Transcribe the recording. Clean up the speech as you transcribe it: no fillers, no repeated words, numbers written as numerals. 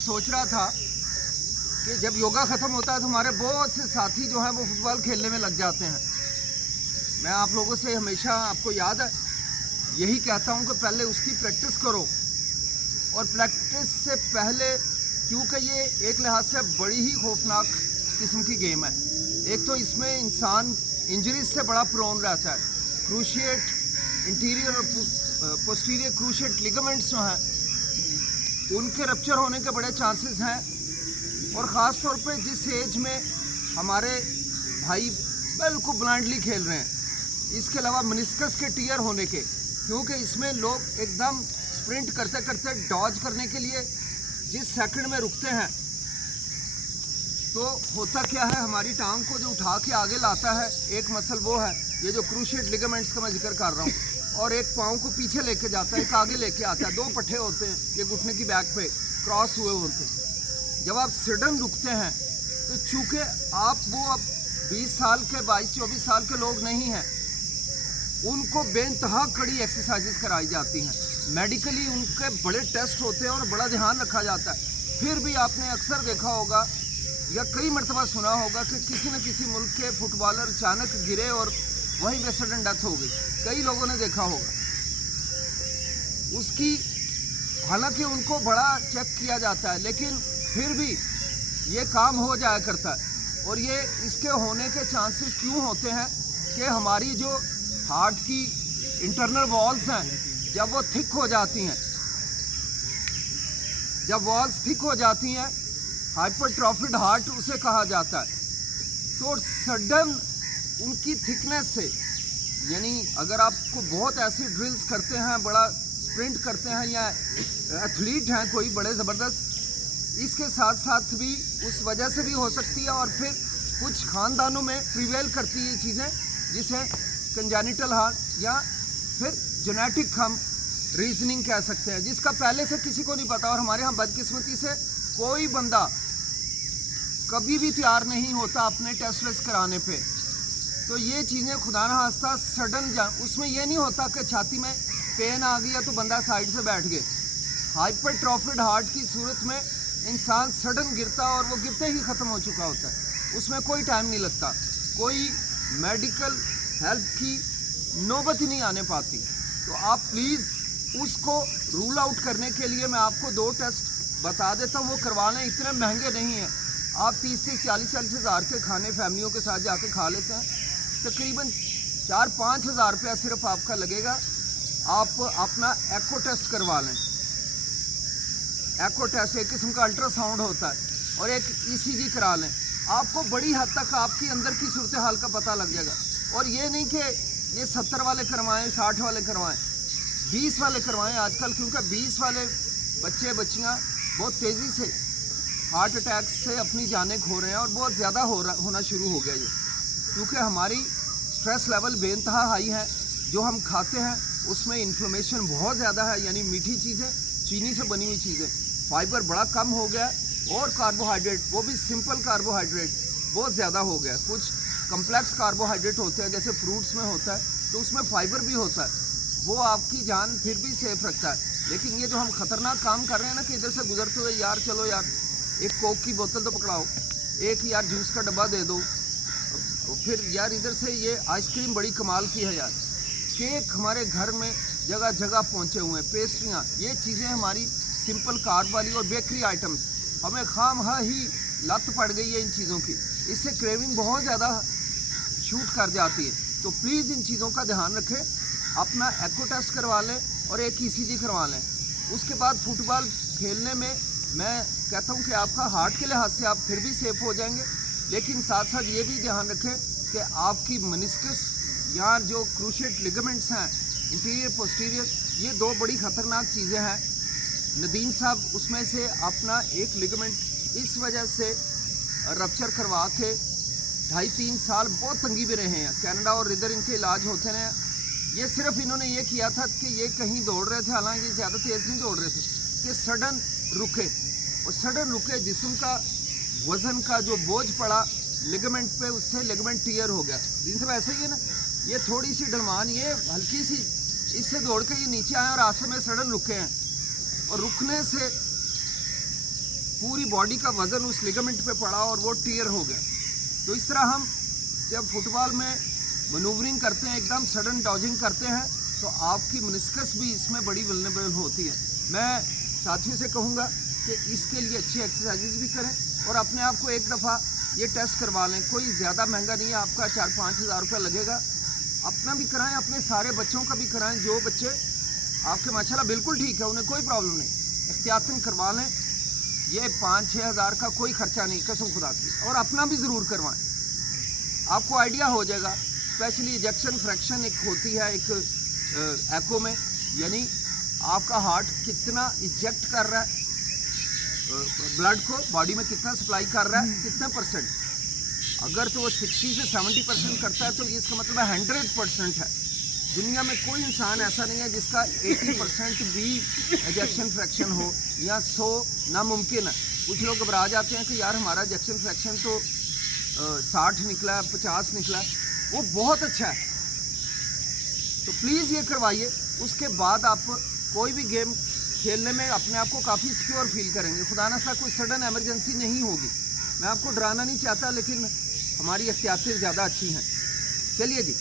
सोच रहा था कि जब योगा ख़त्म होता है तो हमारे बहुत से साथी जो हैं वो फुटबॉल खेलने में लग जाते हैं। मैं आप लोगों से हमेशा, आपको याद है, यही कहता हूं कि पहले उसकी प्रैक्टिस करो। और प्रैक्टिस से पहले, क्योंकि ये एक लिहाज से बड़ी ही खौफनाक किस्म की गेम है। एक तो इसमें इंसान इंजरीज से बड़ा प्रोन रहता है। क्रूशिएट इंटीरियर और पोस्टीरियर क्रूशिएट लिगामेंट्स जो हैं उनके रप्चर होने के बड़े चांसेस हैं। और ख़ास तौर पे जिस एज में हमारे भाई बिल्कुल ब्लाइंडली खेल रहे हैं, इसके अलावा मेनिस्कस के टीयर होने के, क्योंकि इसमें लोग एकदम स्प्रिंट करते करते डॉज करने के लिए जिस सेकंड में रुकते हैं तो होता क्या है, हमारी टांग को जो उठा के आगे लाता है एक मसल वो है ये जो क्रूशिएट लिगामेंट्स का मैं जिक्र कर रहा हूँ, और एक पाँव को पीछे लेके जाता है, एक आगे लेके आता है। दो पट्टे होते हैं ये घुटने की बैक पे क्रॉस हुए होते हैं। जब आप सडन रुकते हैं तो चूँकि आप वो अब 20 साल के 22-24 साल के लोग नहीं हैं, उनको बेइंतहा कड़ी एक्सरसाइजेस कराई जाती हैं। मेडिकली उनके बड़े टेस्ट होते हैं और बड़ा ध्यान रखा जाता है। फिर भी आपने अक्सर देखा होगा या कई मरतबा सुना होगा कि किसी न किसी मुल्क के फुटबॉलर अचानक गिरे और वहीं पे सडन डेथ हो गई। कई लोगों ने देखा होगा उसकी, हालांकि उनको बड़ा चेक किया जाता है, लेकिन फिर भी ये काम हो जाया करता है। और ये इसके होने के चांसेस क्यों होते हैं कि हमारी जो हार्ट की इंटरनल वॉल्स हैं, जब वो थिक हो जाती हैं, जब वॉल्स थिक हो जाती हैं, हाइपरट्रॉफिड हार्ट उसे कहा जाता है, तो सडन उनकी थिकनेस से, यानी अगर आपको बहुत ऐसी ड्रिल्स करते हैं, बड़ा स्प्रिंट करते हैं या एथलीट हैं कोई बड़े ज़बरदस्त, इसके साथ साथ भी उस वजह से भी हो सकती है। और फिर कुछ ख़ानदानों में प्रिवेल करती है चीज़ें जिसे कंजेनिटल हार्ट या फिर जेनेटिक हम रीजनिंग कह सकते हैं, जिसका पहले से किसी को नहीं पता। और हमारे यहाँ बदकिस्मती से कोई बंदा कभी भी तैयार नहीं होता अपने टेस्ट वेस्ट कराने पे। तो ये चीज़ें खुदा न खास्ता सडन उसमें ये नहीं होता कि छाती में पेन आ गया तो बंदा साइड से बैठ गए। हाइपरट्रॉफिड हार्ट की सूरत में इंसान सडन गिरता और वो गिरते ही ख़त्म हो चुका होता है, उसमें कोई टाइम नहीं लगता, कोई मेडिकल हेल्प की नौबत ही नहीं आने पाती। तो आप प्लीज़ उसको रूल आउट करने के लिए मैं आपको 2 टेस्ट बता देता हूँ, वो करवा लें। इतने महंगे नहीं हैं, आप 30 से 40 हज़ार के खाने फैमिलियों के साथ जाके खा लेते हैं, तकरीबन 4-5 हज़ार रुपया सिर्फ आपका लगेगा। आप अपना एको टेस्ट करवा लें। एको टेस्ट एक किस्म का अल्ट्रासाउंड होता है, और एक ECG करा लें। आपको बड़ी हद तक आपकी अंदर की सूरत हाल का पता लग जाएगा। और ये नहीं कि ये 70 वाले करवाएं, 60 वाले करवाएं, 20 वाले करवाएं आजकल, क्योंकि 20 वाले बच्चे बच्चियां बहुत तेज़ी से हार्ट अटैक से अपनी जानें खो रहे हैं, और बहुत ज़्यादा होना शुरू हो गया ये, क्योंकि हमारी स्ट्रेस लेवल बेइंतहा हाई है। जो हम खाते हैं उसमें इन्फ्लेमेशन बहुत ज़्यादा है, यानी मीठी चीज़ें, चीनी से बनी हुई चीज़ें, फाइबर बड़ा कम हो गया, और कार्बोहाइड्रेट, वो भी सिंपल कार्बोहाइड्रेट बहुत ज़्यादा हो गया। कुछ कम्प्लेक्स कार्बोहाइड्रेट होते हैं जैसे फ्रूट्स में होता है, तो उसमें फाइबर भी होता है, वो आपकी जान फिर भी सेफ रखता है। लेकिन ये जो हम ख़तरनाक काम कर रहे हैं ना, कि इधर से गुजरते हुए यार चलो यार एक कोक की बोतल तो पकड़ाओ, एक यार जूस का डब्बा दे दो, फिर यार इधर से ये आइसक्रीम बड़ी कमाल की है यार, केक हमारे घर में जगह जगह पहुँचे हुए हैं, पेस्ट्रियाँ, ये चीज़ें हमारी सिंपल कार्ब वाली और बेकरी आइटम्स, हमें खामखा ही लत पड़ गई है इन चीज़ों की। इससे क्रेविंग बहुत ज़्यादा शूट कर जाती है। तो प्लीज़ इन चीज़ों का ध्यान रखें, अपना एको टेस्ट करवा लें और एक ECG करवा लें। उसके बाद फुटबॉल खेलने में मैं कहता हूँ कि आपका हार्ट के लिहाज से आप फिर भी सेफ हो जाएंगे, लेकिन साथ साथ ये भी ध्यान रखें कि आपकी मेनिस्कस या जो क्रूशिएट लिगामेंट्स हैं इंटीरियर पोस्टीरियर, ये 2 बड़ी ख़तरनाक चीज़ें हैं। नदीम साहब उसमें से अपना एक लिगामेंट इस वजह से रप्चर करवा के 2.5-3 साल बहुत तंगी में रहे हैं। कनाडा और इधर इनके इलाज होते रहे। ये सिर्फ इन्होंने ये किया था कि ये कहीं दौड़ रहे थे, हालांकि ज़्यादा तेज़ नहीं दौड़ रहे थे, कि सडन रुके, और सडन रुके जिस्म का वज़न का जो बोझ पड़ा लिगामेंट पे, उससे लिगामेंट टीयर हो गया। जिनसे वैसे ही है ना, ये थोड़ी सी ढलमान, ये हल्की सी, इससे दौड़ के ये नीचे आए और रास्ते में सडन रुके हैं, और रुकने से पूरी बॉडी का वज़न उस लिगामेंट पे पड़ा और वो टीयर हो गया। तो इस तरह हम जब फुटबॉल में मनूवरिंग करते हैं, एकदम सडन डॉजिंग करते हैं, तो आपकी मेनिस्कस भी इसमें बड़ी वल्नरेबल होती है। मैं साथियों से कहूँगा कि इसके लिए अच्छी एक्सरसाइजेज भी करें और अपने आप को एक दफ़ा ये टेस्ट करवा लें। कोई ज़्यादा महंगा नहीं है, आपका 4-5 हज़ार रुपये लगेगा। अपना भी कराएं, अपने सारे बच्चों का भी कराएं। जो बच्चे आपके माशाल्लाह बिल्कुल ठीक है, उन्हें कोई प्रॉब्लम नहीं, एहतियातन करवा लें। ये 5-6 हज़ार का कोई ख़र्चा नहीं, कसम खुदा की। और अपना भी ज़रूर करवाएं, आपको आइडिया हो जाएगा। स्पेशली इजेक्शन फ्रैक्शन एक होती है एक एको में, यानी आपका हार्ट कितना इजेक्ट कर रहा है ब्लड को, बॉडी में कितना सप्लाई कर रहा है, कितने परसेंट। अगर तो वो 60 से 70% करता है तो इसका मतलब है 100% है। दुनिया में कोई इंसान ऐसा नहीं है जिसका 80% भी इजेक्शन फ्रैक्शन हो, या 100 नामुमकिन है। कुछ लोग घबरा जाते हैं कि यार हमारा इजेक्शन फ्रैक्शन तो 60 निकला, 50 निकला, वो बहुत अच्छा है। तो प्लीज़ ये करवाइए। उसके बाद आप कोई भी गेम खेलने में अपने आप को काफ़ी सिक्योर फील करेंगे। खुदा ना सा कोई सडन एमरजेंसी नहीं होगी। मैं आपको डराना नहीं चाहता, लेकिन हमारी एहतियातें ज़्यादा अच्छी हैं। चलिए जी।